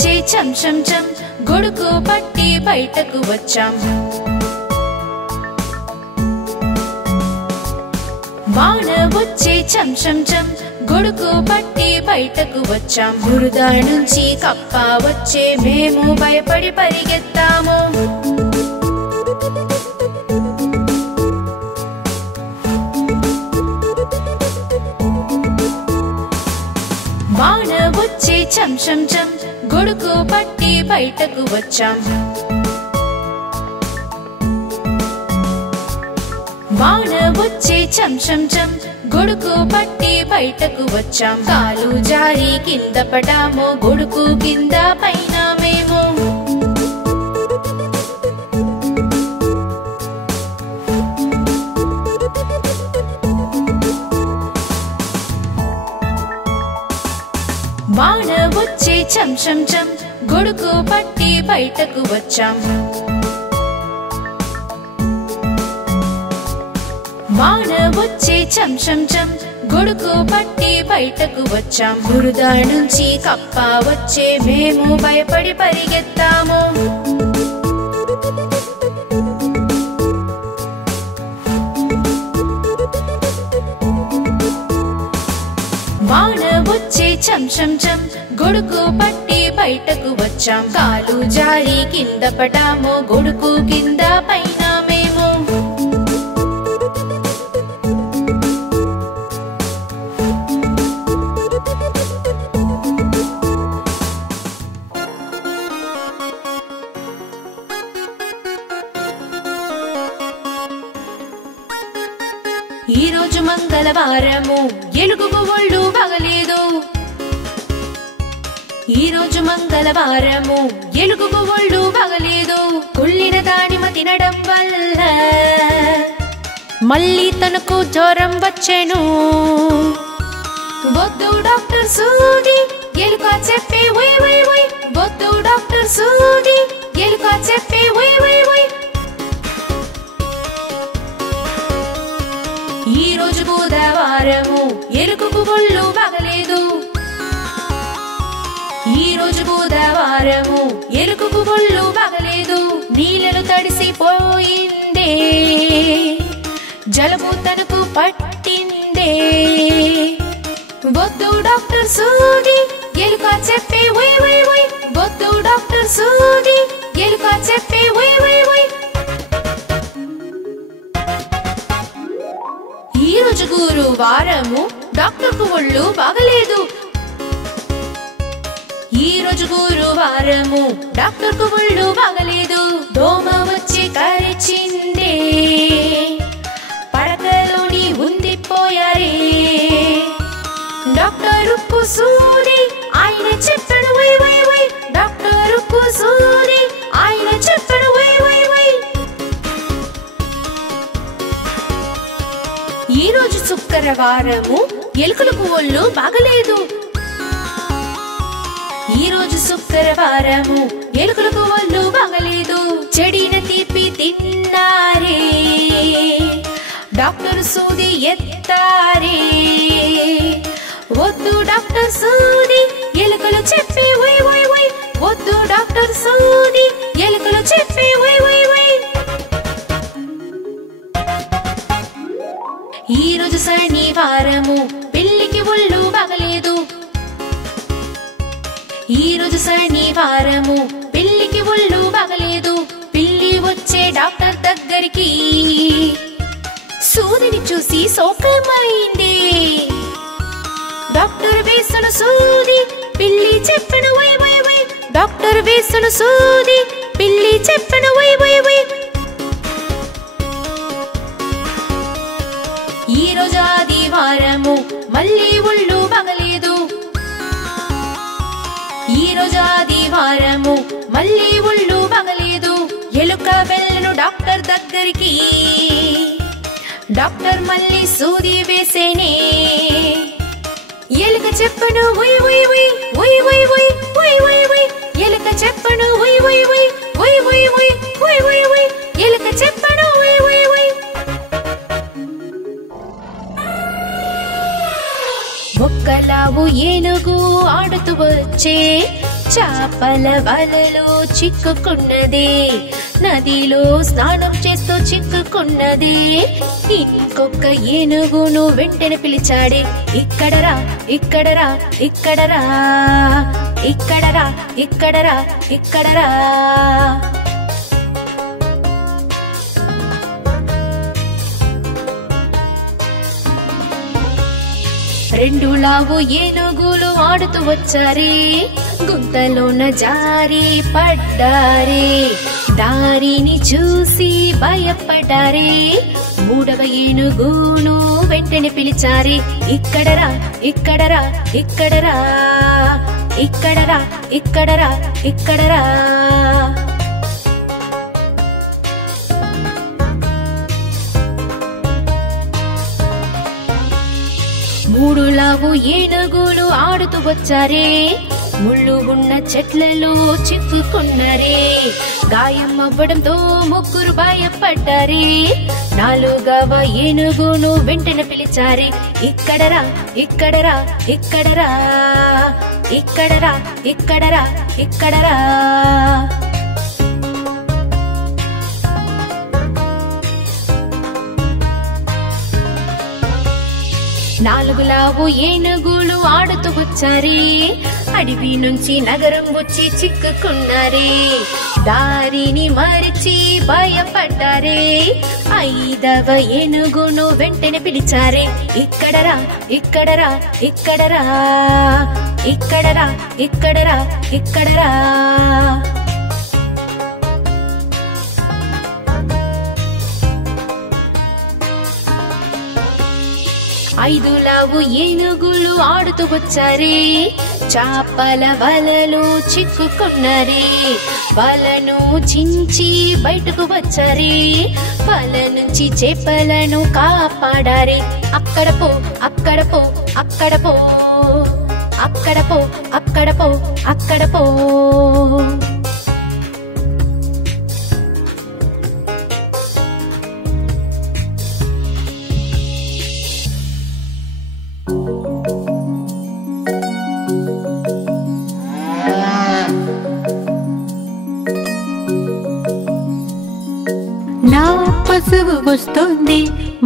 వచ్చే చం చం చం గొడుగు పట్టి బయటకు వచ్చాం. వాన వచ్చే చం చం చం గొడుగు పట్టి బయటకు వచ్చాం. బురద నుంచి కప్ప వచ్చే మేము భయపడి పరిగెత్తాము. వాన వచ్చే చం చం చం గొడుగు పట్టి బయటకు వచ్చాం. వాన వచ్చే చం చం చం గొడుగు పట్టి బయటకు వచ్చాం. కాలు జారి కింద పడాము, గొడుగు కింద పైన మేము. వాన వచ్చే చం చం చం గొడుగు పట్టి బయటకు వచ్చాం. వాన వచ్చే చం చం చం గొడుగు పట్టి బయటకు వచ్చాం. బురద నుంచి కప్ప వచ్చే మేము భయపడి పరిగెత్తాము. వాన వచ్చే చం చం చం గొడుగు పట్టి బయటకు వచ్చాం. కాలు జారి కింద పడాము, గొడుగు కింద పైన మేము. ఈ రోజు మంగళవారము, ఎలుగుకు ఒళ్ళు బాగలేదు. ఈ రోజు మంగళవారము, ఎలుగుకు ఒళ్ళు బాగలేదు. కుళ్ళిన దానిమ తినడం వల్ల మళ్ళీ తనకు జ్వరం వచ్చెను. వద్దు డాక్టర్ సూది, ఎలుక చెప్పే వై వై వై. వద్దు డాక్టర్ సూది, ఎలుక చెప్పే వై వై వై. ఈ రోజు బుధవారము, ఎలుకకు ఒళ్ళు బాగలేదు. ఈ రోజు బుధవారము, ఎలుకకు ఒళ్ళు బాగలేదు. నీళ్ళను తడిసిపోయిందే, జలుబు తనకు పట్టిందే. వద్దు డాక్టర్ సూది, ఎలుక చెప్పే వై వై వై. వద్దు డాక్టర్ సూది, ఎలుక చెప్పే వై వై వై. ఈ రోజు గురువారము, డాక్టర్కు ఒళ్ళు బాగలేదు. ఈ రోజు గురువారము, డాక్టర్కు ఒళ్ళు బాగలేదు. దోమ వచ్చి కరిచిందే, పడకలోని ఉండిపోయారే. డాక్టరుకు సూది, ఆయన చెప్పాడు వై వై వై. డాక్టరుకు సూది, ఆయన చెప్పాడు వై వై వై. ఈ రోజు శుక్రవారము, ఎలుకలకు ఒళ్ళు బాగలేదు. ఈ రోజు శుక్రవారము, ఎలుకలకు ఒళ్ళు బాగలేదు. చెడిన తీపి తిన్నారే, డాక్టర్ సూది ఎత్తారే. వద్దు డాక్టర్ సూది, ఎలుకలు చెప్పే వై వై వై. వద్దు డాక్టర్ సూది, ఎలుకలు చెప్పే వై వై వై. ఈ రోజు శనివారము, పిల్లికి ఒళ్ళు బాగలేదు. ఈ రోజు శనివారము, పిల్లికి ఒళ్ళు బాగలేదు. పిల్లి వచ్చే డాక్టర్ దగ్గరికి, సూదిని చూసి సోకమైంది. డాక్టర్ వేసిన సూది, పిల్లి చెప్పను వై వై వై. డాక్టర్ వేసిన సూది, పిల్లి చెప్పను వై వై వై. ఈ రోజు ఆదివారము, మళ్ళీ ఒళ్ళు బాగలేదు. ఈ రోజు ఆదివారము, మళ్ళీ ఒళ్ళు బాగలేదు. ఎలుక వెళ్ళను డాక్టర్ దగ్గరికి, డాక్టర్ మళ్ళీ సూది వేసేనే. ఎలుక చెప్పను వై వై వై వై వై వై వై వై వై. ఎలుక చెప్పను వై వై వై వై వై వై వై వై వై. ఎలుక చెప్పను వై వై వై. ఒక్కలావు ఏనుగు ఆడుతూ వచ్చే, చేపల వలలో చిక్కుకున్నది, నదిలో స్నానం చేస్తూ చిక్కుకున్నది. ఇంకొక ఏనుగును వెంటనే పిలిచాడే, ఇక్కడరా ఇక్కడరా ఇక్కడరా ఇక్కడరా ఇక్కడరా ఇక్కడరా. రెండు లావు ఏనుగులు ఆడుతూ వచ్చారే, గుంతలోన జారి పడ్డారే. దారిని చూసి భయపడ్డారే. మూడవ ఏనుగును వెంటనే పిలిచారే, ఇక్కడరా ఇక్కడరా ఇక్కడరా ఇక్కడరా ఇక్కడరా ఇక్కడరా. మూడు లావు ఏనుగులు ఆడుతూ వచ్చారే, ముళ్ళు ఉన్న చెట్లలో చిక్కుకున్నారే. గాయం అవ్వడంతో ముగ్గురు భయపడ్డారే. నాలుగవ ఏనుగును వెంటనే పిలిచారే, ఇక్కడరా ఇక్కడరా ఇక్కడరా ఇక్కడరా ఇక్కడరా ఇక్కడరా. నాలుగు లావు ఏనుగులు ఆడుతూ వచ్చారే, అడవి నుంచి నగరం వచ్చి చిక్కుకున్నారే. దారిని మరిచి భయపడ్డారే. ఐదవ ఏనుగును వెంటనే పిలిచారే, ఇక్కడరా ఇక్కడరా ఇక్కడరా ఇక్కడరా ఇక్కడరా ఇక్కడరా. ఐదు లావు ఏనుగులు ఆడుతూ వచ్చారే, చేపల వలలో చిక్కుకున్నారే. వలను చించి బయటకు వచ్చారే. వల నుంచి చేపలను కాపాడారే. అక్కడ పో అక్కడ పో అక్కడ పో అక్కడ పో అక్కడ పో అక్కడ పో. నా పశువు వస్తుంది,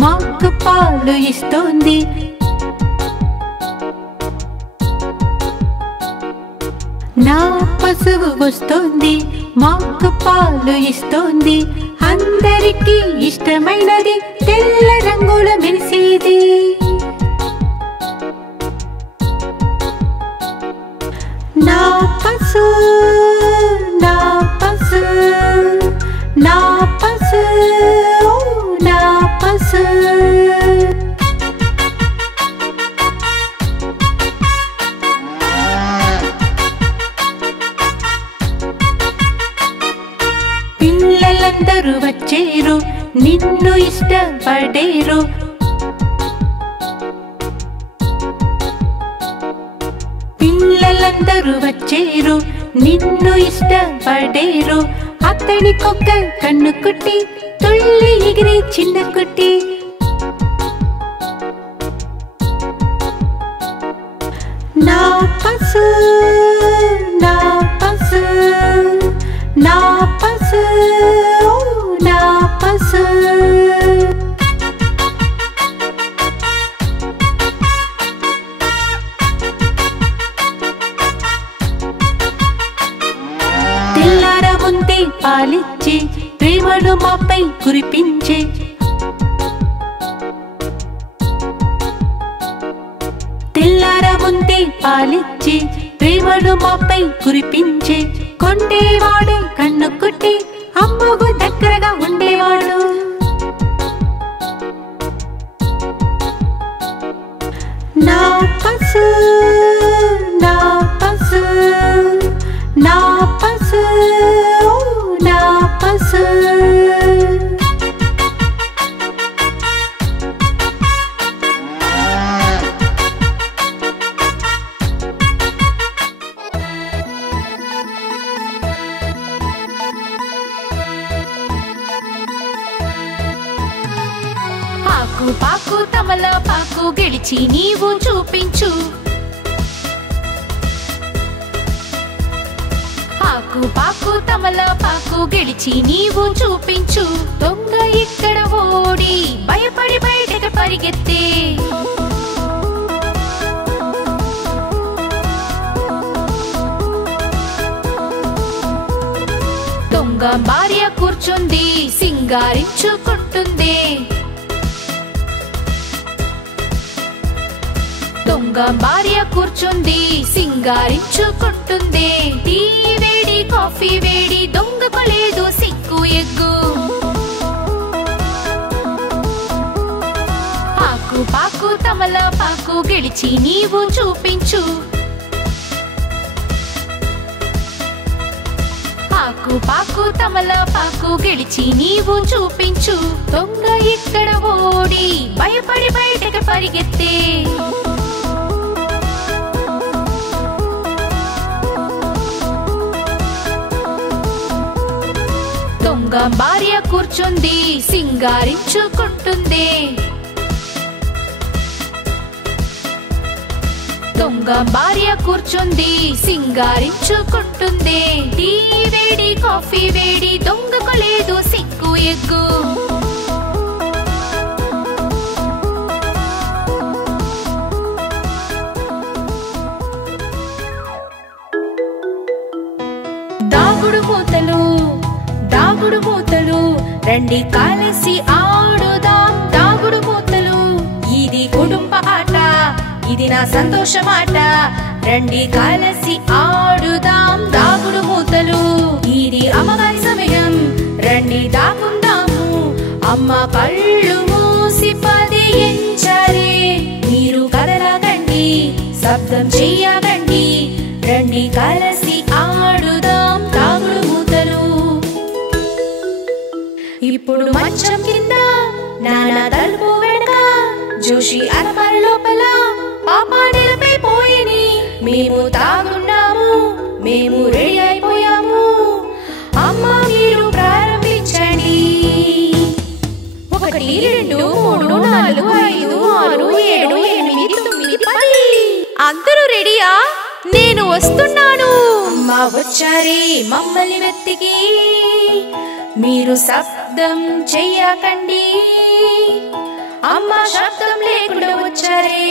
మాకు పాలు ఇస్తుంది. నా పశువు వస్తుంది, మాకు పాలు ఇస్తుంది. అందరికీ ఇష్టమైనది, తెల్ల రంగుల మెరిసేది. నా పశు నా పశు నా పశు నా పశు. పిల్లలందరూ వచ్చేరు, నిన్ను ఇష్టపడేరు. పిల్లలందరూ వచ్చేరు, నిన్ను ఇష్టపడేరు. అతనికొక్క కన్ను కుట్టి, తుళ్ళి ఎగిరే చిన్న కుట్టి. నా పశు నా పశు నా పశు నా పశు. తెల్లార ముందే పాలిచ్చే, ప్రేమను మాపై కురిపించే. తెల్లార ముందే పాలిచ్చే, ప్రేమను మాపై కురిపించే. కొండేవాడు కన్ను కుట్టి, అమ్మకు దగ్గరగా ఉండేవాడు. నా పశు నా పశు నా పశు నా పశు. పాకు పాకు తమలపాకు గెలిచి నీవు చూపించు. పాకు పాకు తమలపాకు గెలిచి నీవు చూపించు దొంగ ఇక్కడ ఓడి భయపడి బయటకు పరిగెత్తే దొంగ భార్య కూర్చుంది సింగారించుకుంటుంది దొంగ భార్య కూర్చుంది సింగారించుకుంటుంది టీ వేడి కాఫీ వేడి దొంగకు లేదు సిగ్గు ఎగ్గు పాకు పాకు తమలపాకు గెలిచి నీవు చూపించు పాకు పాకు తమలపాకు గెలిచి నీవు చూపించు దొంగ ఇక్కడ ఓడి భయపడి బయటకు పరిగెత్తే దొంగ భార్య కూర్చుంది సింగారించుకుంటుంది దొంగ భార్య కూర్చుంది సింగారించుకుంటుంది టీ వేడి కాఫీ వేడి దొంగకు లేదు సిగ్గు ఎగ్గు దాగుడు మూతలు రండి కలిసి ఆడుదాం దాగుడు మూతలు ఇది కుటుంబ ఆట ఇది నా సంతోషమాట రండి కలిసి ఆడుదాం దాగుడు మూతలు ఇది అమ్మగారి సమయం రండి దాక్కుందాము అమ్మ కళ్ళు మూసి పదించరే మీరు కదలకండి శబ్దం చెయ్యకండి రండి కలిసి ఆడుదాం దాగుడు మూతలు ఇప్పుడు మంచం కింద నాన్న తలుపు వెనక జోషి అలమార లోపల పాప నిలబడిపోయిని మేము తాగున్నాము మేము రెడీ అయిపోయాము అమ్మ మీరు ప్రారంభించండి 1 2 3 4 5 6 7 8 9 10 అందరూ రెడీయా నేను వస్తున్నాను అమ్మ వచ్చారే మమ్మల్ని వెతికి మీరు శబ్దం చెయ్యకండి అమ్మ శబ్దం లేకుండా వచ్చారే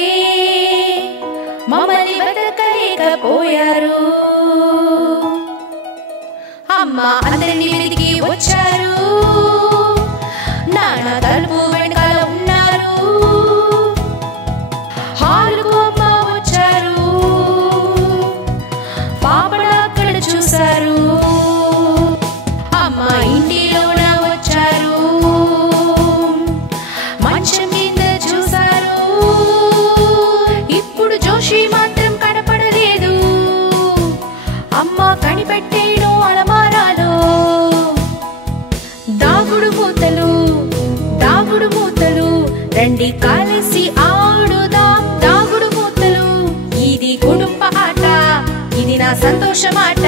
మమ్మల్ని వెతకలేకపోయారు అమ్మ అందరిని వెతికి వచ్చారు నాన్న తలుపు వెనకాల ఉన్నారు హాలుకు అమ్మ వచ్చారు పాపడ అక్కడ చూశారు అమ్మ ఇంటిలోన వచ్చారు మంచం కింద చూశారు ఇప్పుడు జోషి మాత్రం కనపడలేదు అమ్మ కనిపెట్టేను అలమారాలో దాగుడు మూతలు రండి కలిసి ఆడుదాం దాగుడు మూతలు ఇది కుటుంబ ఆట ఇది నా సంతోషమాట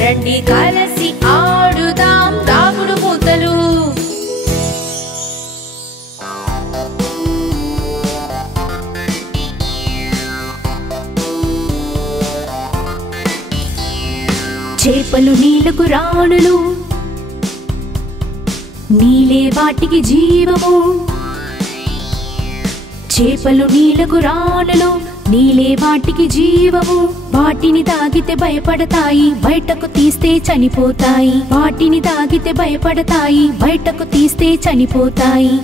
రండి కలిసి ఆడుదాం దాగుడు మూతలు చేపలు నీళ్లకు రాణులు నీలే వాటికి జీవము చేపలు నీళ్లకు రాణులు నీలే వాటికి జీవము వాటిని తాగితే భయపడతాయి బయటకు తీస్తే చనిపోతాయి వాటిని తాగితే భయపడతాయి బయటకు తీస్తే చనిపోతాయి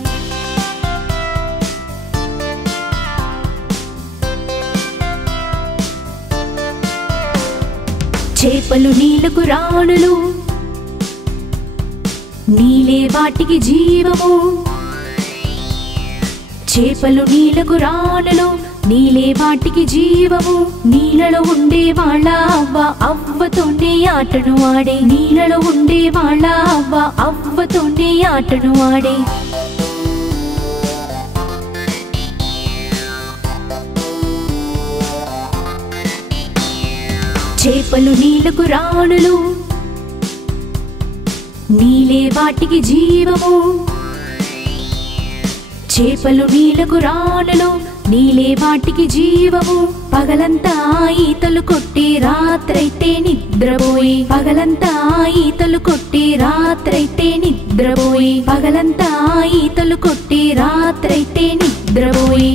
చేపలు నీళ్లకు రాణులు నీలే వాటికి జీవము చేపలు నీళ్లకు రాణులు నీలే వాటికి జీవము నీళ్ళలో ఉండే వాళ్ళ అవ్వతోనే ఆటను ఆడే నీళ్ళలో ఉండే వాళ్ళ అవ్వతోనే ఆటను ఆడే చేపలు నీళ్లకు రాణులు నీలే వాటికి జీవము చేపలు నీళ్లకు రాణులు నీలే వాటికి జీవము పగలంతా ఈతలు కొట్టి రాత్రైతే నిద్రపోయి పగలంతా ఈతలు కొట్టి రాత్రైతే నిద్రపోయి పగలంతా ఈతలు కొట్టి రాత్రైతే నిద్రపోయి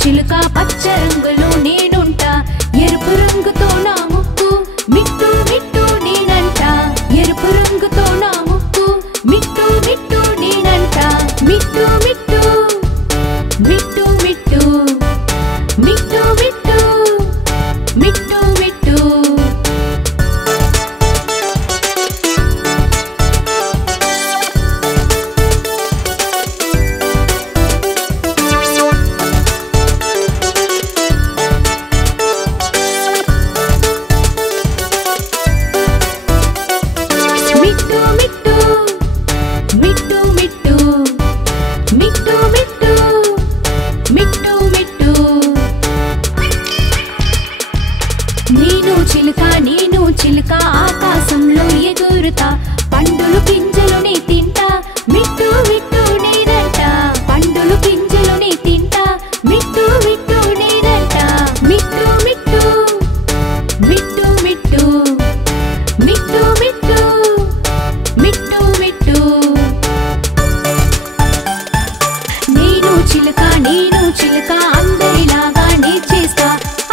చిలుక పచ్చ రంగులో నేనుంటా ఎరుపు రంగుతో నా ముక్కు మిట్టు మిట్టు నేనంట ఎరుపు రంగుతో నా ముక్కు మిట్టు మిట్టు నేనంట మిట్టు మిట్టు మిట్టు మిట్టు మిట్టు మిట్టు మిట్టు మిట్టు నేను చిలుక ఆకాశంలో ఎగురుతా పండులు పింజలుని తింటా మిట్టు మిట్టు నేనంట పండులు పింజలుని తింటా మిట్టు మిట్టు నేనంట మిట్టు మిట్టు మిట్టు మిట్టు మిట్టు మిట్టు మిట్టు మిట్టు నేను చిలుక అందరిలాగా నే చేస్తా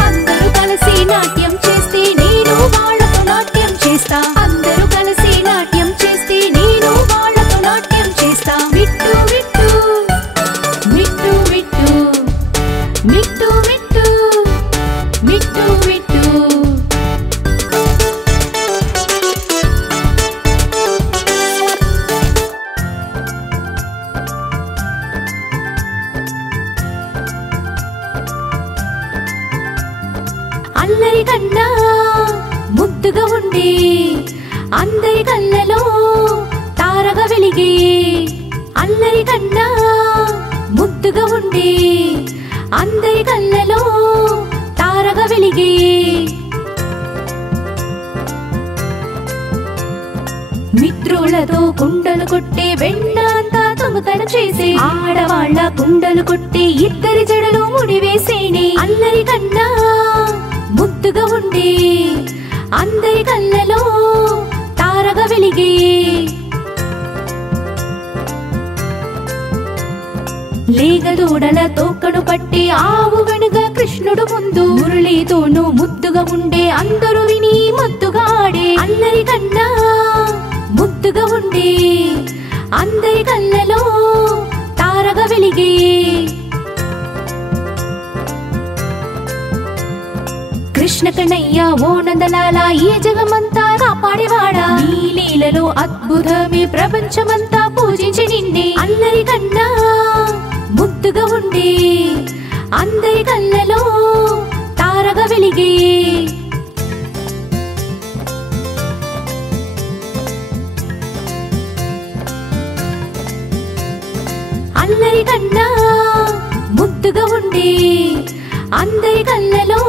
అందరూ కలిసి నాట్యం చేస్తే నేను వాళ్ళతో నాట్యం చేస్తా అందరూ కలిసి నాట్యం చేస్తే నేను వాళ్ళతో నాట్యం చేస్తా మిట్టు మిట్టు మిట్టు మిట్టు మిట్టు మిట్టు మిట్టు మిట్టు అల్లరి కన్నా ముద్దుగా ఉండే అందరి కళ్ళలో తారగా వెలిగే అల్లరి కన్నా ముద్దుగా ఉండే అందరి కళ్ళలో తారగా వెలిగే మిత్రులతో కుండలు కొట్టే వెండంతా దొంగతనం చేసే ఆడవాళ్ళ కుండలు కొట్టే ఇద్దరి జడలు ముడివేసేనే అల్లరి కన్నా ముద్దుగా ఉండే అందరి కళ్ళలో తారగా వెలిగే లేగదూడల తోకను పట్టి ఆవు వెనుక కృష్ణుడు ముందు మురళితోనూ ముద్దుగా ఉండే అందరూ విని ముద్దుగా ఆడే అల్లరి కన్నా ముద్దుగా ఉండే అందరి కళ్ళలో తారగా వెలిగే కృష్ణ కన్నయ్య ఓ నందలాల ఈ జగమంతా కాపాడేవాడా నీ లీలలో అద్భుతమే ప్రపంచమంతా పూజించి నిన్నే అల్లరి కన్నా ముద్దుగా ఉండే అందరి కళ్ళలో తారగా వెలిగే అల్లరి కన్నా ముద్దుగా ఉండే అందరి కళ్ళలో